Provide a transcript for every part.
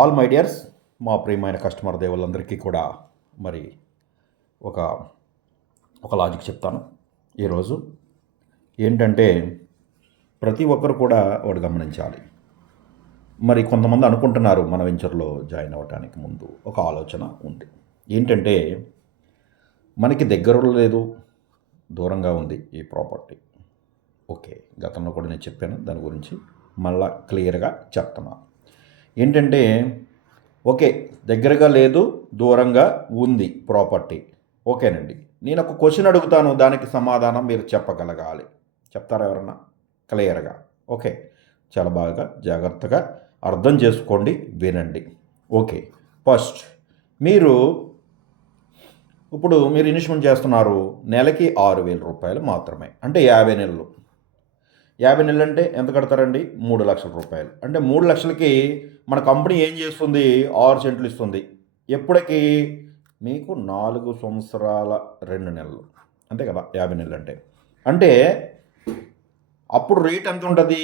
All my dears, మా ప్రియమైన customer దేవుళ్ళందరికీ కూడా మరి ఒక ఒక లాజిక్ చెప్తాను. ఈరోజు ఏంటంటే ప్రతి ఒక్కరు కూడా ఒకటి గమనించాలి. మరి కొంతమంది అనుకుంటున్నారు మన వెంచర్లో జాయిన్ అవ్వడానికి ముందు ఒక ఆలోచన ఉంది. ఏంటంటే మనకి దగ్గరలో లేదు, దూరంగా ఉంది ఈ ప్రాపర్టీ. ఓకే, గతంలో కూడా నేను చెప్పాను దాని గురించి, మళ్ళా క్లియర్గా చెప్తున్నాను. ఏంటంటే ఓకే, దగ్గరగా లేదు, దూరంగా ఉంది ప్రాపర్టీ. ఓకేనండి, నేను ఒక క్వశ్చన్ అడుగుతాను, దానికి సమాధానం మీరు చెప్పగలగాలి. చెప్తారా ఎవరన్నా క్లియర్గా? ఓకే, చాలా బాగా జాగ్రత్తగా అర్థం చేసుకోండి, వినండి. ఓకే, ఫస్ట్ ఇప్పుడు మీరు ఇన్వెస్ట్మెంట్ చేస్తున్నారు నెలకి 6,000 రూపాయలు మాత్రమే, అంటే 50 నెలలు. 50 నెలలు అంటే ఎంత కడతారండి? 3 లక్షల రూపాయలు. అంటే 3 లక్షలకి మన కంపెనీ ఏం చేస్తుంది? 6 సెంట్లు ఇస్తుంది. ఎప్పటికి? మీకు 4 సంవత్సరాల 2 నెలలు, అంతే కదా 50 నెలలు అంటే. అంటే అప్పుడు రేట్ ఎంత ఉంటుంది?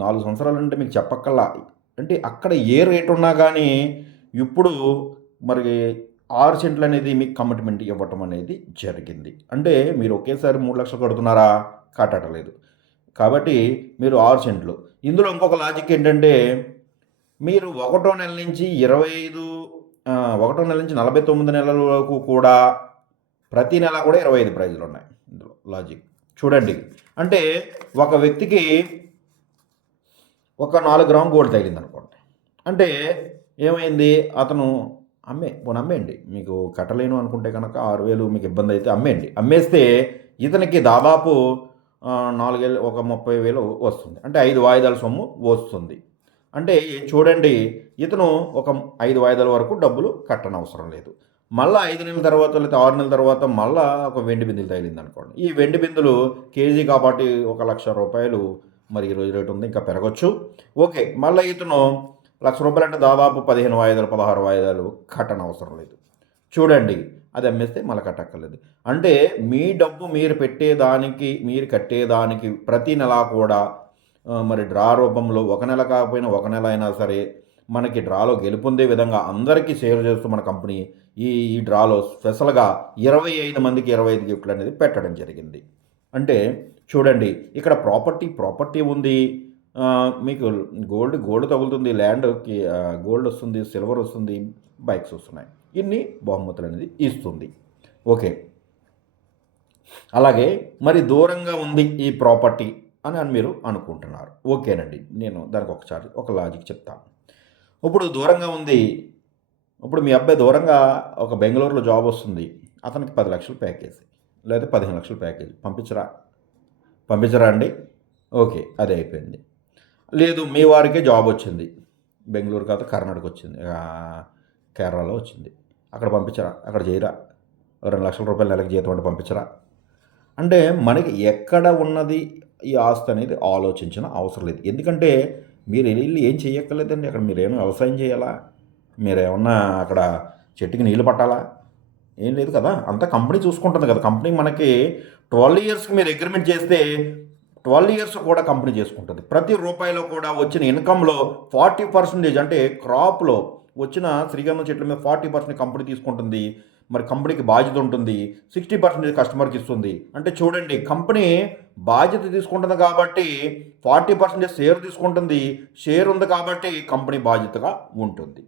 4 సంవత్సరాలు అంటే మీకు చెప్పక్కల్లా. అంటే అక్కడ ఏ రేట్ ఉన్నా కానీ ఇప్పుడు మరి 6 సెంట్లు అనేది మీకు కమిట్మెంట్ ఇవ్వటం అనేది జరిగింది. అంటే మీరు ఒకేసారి 3 లక్షలు కడుతున్నారా? కట్టలేదు. కాబట్టి మీరు 6 సెంట్లు. ఇందులో ఇంకొక లాజిక్ ఏంటంటే మీరు ఒకటో నెల నుంచి 49 నెలల వరకు కూడా ప్రతి నెల కూడా 25 ప్రైజులు ఉన్నాయి. ఇందులో లాజిక్ చూడండి. అంటే ఒక వ్యక్తికి ఒక 4 గ్రామ్ గోల్డ్ తగిలింది అనుకోండి. అంటే ఏమైంది? అతను అమ్మేయండి, మీకు కట్టలేను అనుకుంటే కనుక 6,000 మీకు ఇబ్బంది అయితే అమ్మేయండి. అమ్మేస్తే ఇతనికి దాదాపు 4 ఏళ్ళు ఒక 30,000 వస్తుంది. అంటే 5 వాయిదాల సొమ్ము వస్తుంది. అంటే చూడండి, ఇతను ఒక 5 వాయిదాల వరకు డబ్బులు కట్టనవసరం లేదు. మళ్ళీ 5 నెలల తర్వాత లేకపోతే 6 నెలల తర్వాత మళ్ళీ ఒక వెండి బిందులు తగిలింది అనుకోండి. ఈ వెండి బిందులు కేజీ కాబట్టి 1,00,000 రూపాయలు, మరి ఈరోజు రేటు ఉంది, ఇంకా పెరగచ్చు. ఓకే, మళ్ళీ ఇతను 1,00,000 రూపాయలు అంటే దాదాపు 15 వాయిదాలు 16 వాయిదాలు కట్టనవసరం లేదు. చూడండి, అది అమ్మేస్తే మళ్ళీ కట్టక్కర్లేదు. అంటే మీ డబ్బు మీరు పెట్టేదానికి, మీరు కట్టేదానికి ప్రతి నెల కూడా మరి డ్రా రూపంలో ఒక నెల కాకపోయినా ఒక నెల అయినా సరే మనకి డ్రాలో గెలుపొందే విధంగా అందరికీ షేర్ చేస్తూ మన కంపెనీ ఈ డ్రాలో స్పెషల్గా 25 మందికి 25 గిఫ్ట్లు అనేది పెట్టడం జరిగింది. అంటే చూడండి, ఇక్కడ ప్రాపర్టీ ఉంది, మీకు గోల్డ్ తగులుతుంది, ల్యాండ్కి గోల్డ్ వస్తుంది, సిల్వర్ వస్తుంది, బైక్స్ వస్తున్నాయి, ఇన్ని బహుమతులు అనేది ఇస్తుంది. ఓకే, అలాగే మరి దూరంగా ఉంది ఈ ప్రాపర్టీ అని మీరు అనుకుంటున్నారు. ఓకేనండి, నేను దానికి ఒకసారి ఒక లాజిక్ చెప్తాను. ఇప్పుడు దూరంగా ఉంది, ఇప్పుడు మీ అబ్బాయి దూరంగా ఒక బెంగళూరులో జాబ్ వస్తుంది, అతనికి 10 లక్షలు ప్యాకేజ్ లేదా 15 లక్షలు ప్యాకేజ్ పంపించరా అండి? ఓకే, అదే అయిపోయింది. లేదు, మీ వారికే జాబ్ వచ్చింది, బెంగళూరు కాదు కర్ణాటక వచ్చింది, కేరళలో వచ్చింది, అక్కడ పంపించరా? అక్కడ చేయరా? 2 లక్షల రూపాయలు నెలకి జీతం అంటే పంపించరా? అంటే మనకి ఎక్కడ ఉన్నది ఈ ఆస్తి అనేది ఆలోచించిన అవసరం లేదు. ఎందుకంటే మీరు వెళ్ళి ఏం చేయక్కర్లేదండి. అక్కడ మీరేమైనా వ్యవసాయం చేయాలా? మీరేమన్నా అక్కడ చెట్టుకి నీళ్ళు పట్టాలా? ఏం లేదు కదా, అంతా కంపెనీ చూసుకుంటుంది కదా. కంపెనీ మనకి 12 ఇయర్స్కి మీరు అగ్రిమెంట్ చేస్తే 12 ఇయర్స్ కూడా కంపెనీ చేసుకుంటుంది. ప్రతి రూపాయిలో కూడా వచ్చిన ఇన్కంలో 40% అంటే క్రాప్లో వచ్చిన శ్రీగంధం చెట్ల మీద 40% కంపెనీ తీసుకుంటుంది. మరి కంపెనీకి బాధ్యత ఉంటుంది, 60% కస్టమర్కి ఇస్తుంది. అంటే చూడండి, కంపెనీ బాధ్యత తీసుకుంటుంది కాబట్టి 40% షేర్ తీసుకుంటుంది. షేర్ ఉంది కాబట్టి కంపెనీ బాధ్యతగా ఉంటుంది.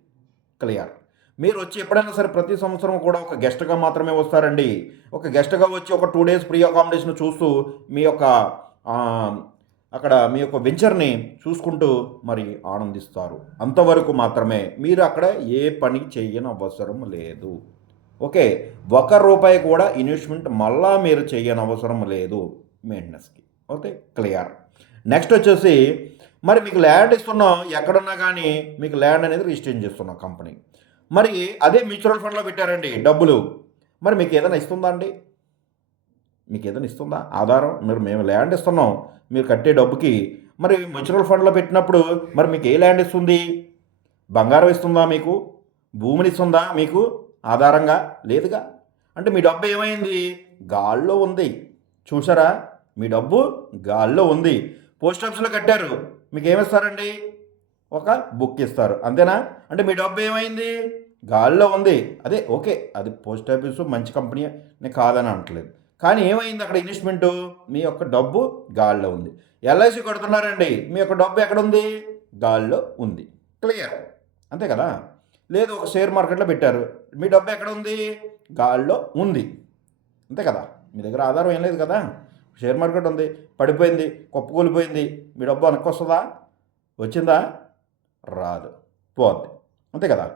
క్లియర్? మీరు వచ్చి ఎప్పుడైనా సరే ప్రతి సంవత్సరం కూడా ఒక గెస్ట్గా మాత్రమే వస్తారండి. ఒక గెస్ట్గా వచ్చి ఒక 2 డేస్ ఫ్రీ అకామిడేషన్ చూస్తూ అక్కడ మీ యొక్క వెంచర్ని చూసుకుంటూ మరి ఆనందిస్తారు. అంతవరకు మాత్రమే. మీరు అక్కడ ఏ పని చేయని అవసరం లేదు. ఓకే, 1 రూపాయి కూడా ఇన్వెస్ట్మెంట్ మళ్ళా మీరు చేయని అవసరం లేదు మెయింటెనెన్స్కి. Okay, clear? నెక్స్ట్ వచ్చేసి మరి మీకు ల్యాండ్ ఇస్తున్నాం, ఎక్కడున్నా కానీ మీకు ల్యాండ్ అనేది రిజిస్ట్రేషన్ చేస్తున్నాం కంపెనీ. మరి అదే మ్యూచువల్ ఫండ్లో పెట్టారండి డబ్బులు, మరి మీకు ఏదైనా ఇస్తుందా అండి? మీకు ఏదైనా ఇస్తుందా ఆధారం? మేము ల్యాండ్ ఇస్తున్నాం, మీరు కట్టే డబ్బుకి. మరి మ్యూచువల్ ఫండ్లో పెట్టినప్పుడు మరి మీకు ఏ ల్యాండ్ ఇస్తుంది? బంగారం ఇస్తుందా? మీకు భూమిని ఇస్తుందా? మీకు ఆధారంగా లేదుగా. అంటే మీ డబ్బు ఏమైంది? గాల్లో ఉంది. చూసారా, మీ డబ్బు గాల్లో ఉంది. పోస్ట్ ఆఫీస్లో కట్టారు, మీకు ఏమిస్తారండి? ఒక బుక్ ఇస్తారు, అంతేనా? అంటే మీ డబ్బు ఏమైంది? గాల్లో ఉంది. అదే ఓకే, అది పోస్ట్ ఆఫీసు మంచి కంపెనీ నేను కాదని అనట్లేదు. కానీ ఏమైంది అక్కడ ఇన్వెస్ట్మెంటు? మీ యొక్క డబ్బు గాల్లో ఉంది. ఎల్ఐసి కడుతున్నారండి, మీ యొక్క డబ్బు ఎక్కడుంది? గాల్లో ఉంది. క్లియర్, అంతే కదా? లేదు ఒక షేర్ మార్కెట్లో పెట్టారు, మీ డబ్బు ఎక్కడ ఉంది? గాల్లో ఉంది, అంతే కదా? మీ దగ్గర ఆధారం ఏం లేదు కదా. షేర్ మార్కెట్ ఉంది, పడిపోయింది, కుప్పకూలిపోయింది, మీ డబ్బు వెనక్కి వస్తుందా? వచ్చిందా? రాదు, పోద్ది, అంతే కదా?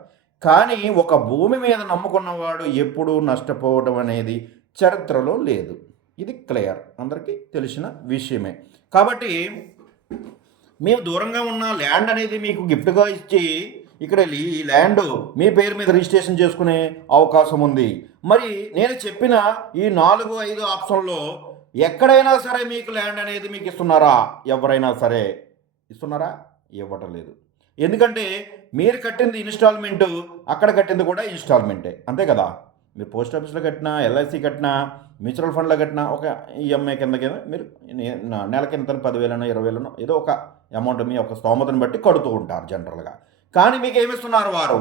కానీ ఒక భూమి మీద నమ్ముకున్నవాడు ఎప్పుడూ నష్టపోవడం అనేది చరిత్రలో లేదు. ఇది క్లియర్, అందరికీ తెలిసిన విషయమే. కాబట్టి మేము దూరంగా ఉన్న ల్యాండ్ అనేది మీకు గిఫ్ట్గా ఇచ్చి ఇక్కడ ఈ ల్యాండ్ మీ పేరు మీద రిజిస్ట్రేషన్ చేసుకునే అవకాశం ఉంది. మరి నేను చెప్పిన ఈ 4-5 ఆప్షన్లో ఎక్కడైనా సరే మీకు ల్యాండ్ అనేది మీకు ఇస్తున్నారా? ఎవరైనా సరే ఇస్తున్నారా? ఇవ్వటం లేదు. ఎందుకంటే మీరు కట్టింది ఇన్స్టాల్మెంటు, అక్కడ కట్టింది కూడా ఇన్స్టాల్మెంటే, అంతే కదా? మీరు పోస్ట్ ఆఫీస్లో కట్టినా, ఎల్ఐసి కట్టినా, మ్యూచువల్ ఫండ్లో కట్టినా ఒక ఈఎంఐ కింద మీరు నెలకి ఎంత 10,000 20,000 ఏదో ఒక అమౌంట్ మీ యొక్క స్తోమతను బట్టి కడుతూ ఉంటారు జనరల్గా. కానీ మీకు ఏమి ఇస్తున్నారు? వారు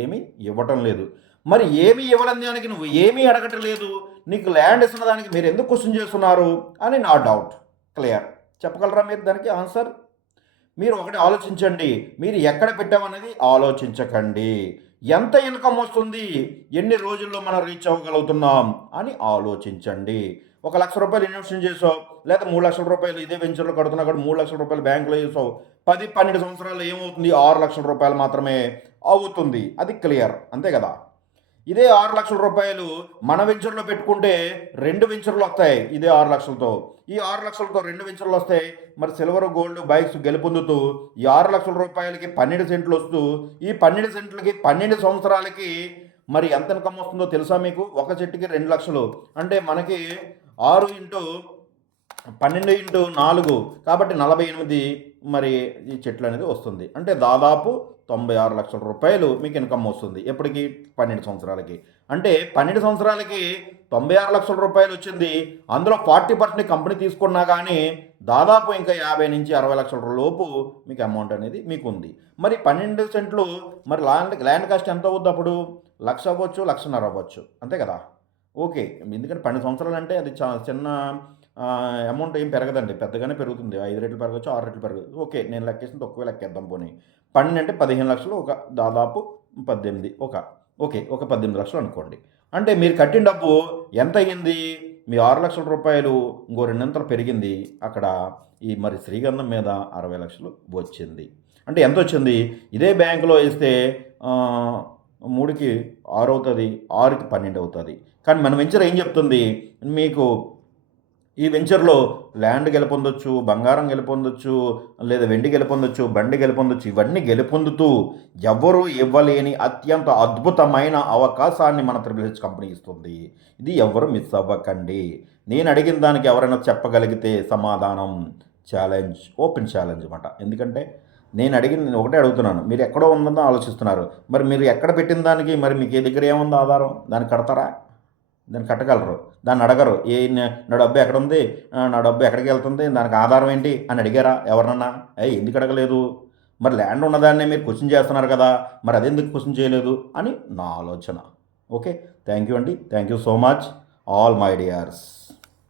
ఏమీ ఇవ్వటం లేదు. మరి ఏమీ ఇవ్వలేని దానికి నువ్వు ఏమీ అడగటం లేదు, నీకు ల్యాండ్ ఇస్తున్న దానికి మీరు ఎందుకు క్వశ్చన్ చేస్తున్నారు అని నా డౌట్. క్లియర్, చెప్పగలరా మీరు దానికి ఆన్సర్? మీరు ఒకటి ఆలోచించండి, మీరు ఎక్కడ పెట్టామనేది ఆలోచించకండి. ఎంత ఇన్కమ్ వస్తుంది, ఎన్ని రోజుల్లో మనం రీచ్ అవ్వగలుగుతున్నాం అని ఆలోచించండి. ₹1,00,000 ఇన్వెస్ట్మెంట్ చేసావు, లేదా ₹3,00,000 ఇదే వెంచర్లో కడుతున్నా కూడా ₹3,00,000 బ్యాంకులో వేసావు, 10-12 సంవత్సరాలు ఏమవుతుంది? ₹6,00,000 మాత్రమే అవుతుంది. అది క్లియర్, అంతే కదా? ఇదే ₹6,00,000 మన వెంచర్లో పెట్టుకుంటే 2 వెంచర్లు వస్తాయి. ఇదే 6,00,000తో, ఈ 6,00,000తో 2 వెంచర్లు వస్తాయి. మరి సిల్వర్ గోల్డ్ బైక్స్ గెలుపొందుతూ ఈ ₹6,00,000కి 12 సెంట్లు వస్తూ, ఈ 12 సెంట్లకి 12 సంవత్సరాలకి మరి ఎంత ఇన్కమ్ వస్తుందో తెలుసా మీకు? ఒక చెట్టుకి 2 లక్షలు అంటే మనకి 6 ఇంటూ 12 ఇంటూ 4 కాబట్టి 48 మరి ఈ చెట్లు అనేది వస్తుంది. అంటే దాదాపు ₹96,00,000 మీకు ఇన్కమ్ వస్తుంది. ఎప్పటికి? 12 సంవత్సరాలకి. అంటే 12 సంవత్సరాలకి ₹96,00,000 వచ్చింది. అందులో 40% కంపెనీ తీసుకున్నా కానీ దాదాపు ఇంకా 50 నుంచి 60 లక్షల లోపు మీకు అమౌంట్ అనేది మీకు ఉంది. మరి 12 సెంట్లు మరి ల్యాండ్ కాస్ట్ ఎంత అవుద్ది అప్పుడు? 1,00,000 అవ్వచ్చు, 1,50,000 అవ్వచ్చు, అంతే కదా? ఓకే, ఎందుకంటే 12 సంవత్సరాలు అంటే అది చిన్న అమౌంట్ ఏం పెరగదండి, పెద్దగానే పెరుగుతుంది. 5 రెట్లు పెరగచ్చు, 6 రెట్లు పెరగచ్చు. ఓకే, నేను లెక్కేసింది తక్కువే లెక్కేద్దాం పోనీ. 12 అంటే 15 లక్షలు, ఒక దాదాపు 18 ఓకే ఒక 18 లక్షలు అనుకోండి. అంటే మీరు కట్టిన డబ్బు ఎంత అయ్యింది? మీ ₹6,00,000 ఇంకో 2 పెరిగింది. అక్కడ ఈ మరి శ్రీగంధం మీద 60 లక్షలు వచ్చింది. అంటే ఎంత వచ్చింది? ఇదే బ్యాంకులో వేస్తే 3కి 6 అవుతుంది, 6కి 12 అవుతుంది. కానీ మన వెంచర్ ఏం చెప్తుంది? మీకు ఈ వెంచర్లో ల్యాండ్ గెలుపొందొచ్చు, బంగారం గెలుపొందొచ్చు, లేదా వెండి గెలుపొందొచ్చు, బండి గెలుపొందొచ్చు. ఇవన్నీ గెలుపొందుతూ ఎవ్వరూ ఇవ్వలేని అత్యంత అద్భుతమైన అవకాశాన్ని మన త్రిబుల్ కంపెనీ ఇస్తుంది. ఇది ఎవ్వరు మిస్ అవ్వకండి. నేను అడిగిన దానికి ఎవరైనా చెప్పగలిగితే సమాధానం ఛాలెంజ్, ఓపెన్ ఛాలెంజ్ అన్నమాట. ఎందుకంటే నేను ఒకటే అడుగుతున్నాను, మీరు ఎక్కడో ఉందని ఆలోచిస్తున్నారు. మరి మీరు ఎక్కడ పెట్టిన దానికి మరి మీకు దగ్గర ఏముంది ఆధారం? దాన్ని కడతారా? దాన్ని కట్టగలరు, దాన్ని అడగరు. నా డబ్బు ఎక్కడ ఉంది, నా డబ్బు ఎక్కడికి వెళ్తుంది, దానికి ఆధారం ఏంటి అని అడిగారా ఎవరినన్నా? ఎందుకు అడగలేదు? మరి ల్యాండ్ ఉన్నదాన్నే మీరు క్వశ్చన్ చేస్తున్నారు కదా, మరి అదెందుకు క్వశ్చన్ చేయలేదు అని నా ఆలోచన. ఓకే, థ్యాంక్ యూ అండి, thank you so much all my dears.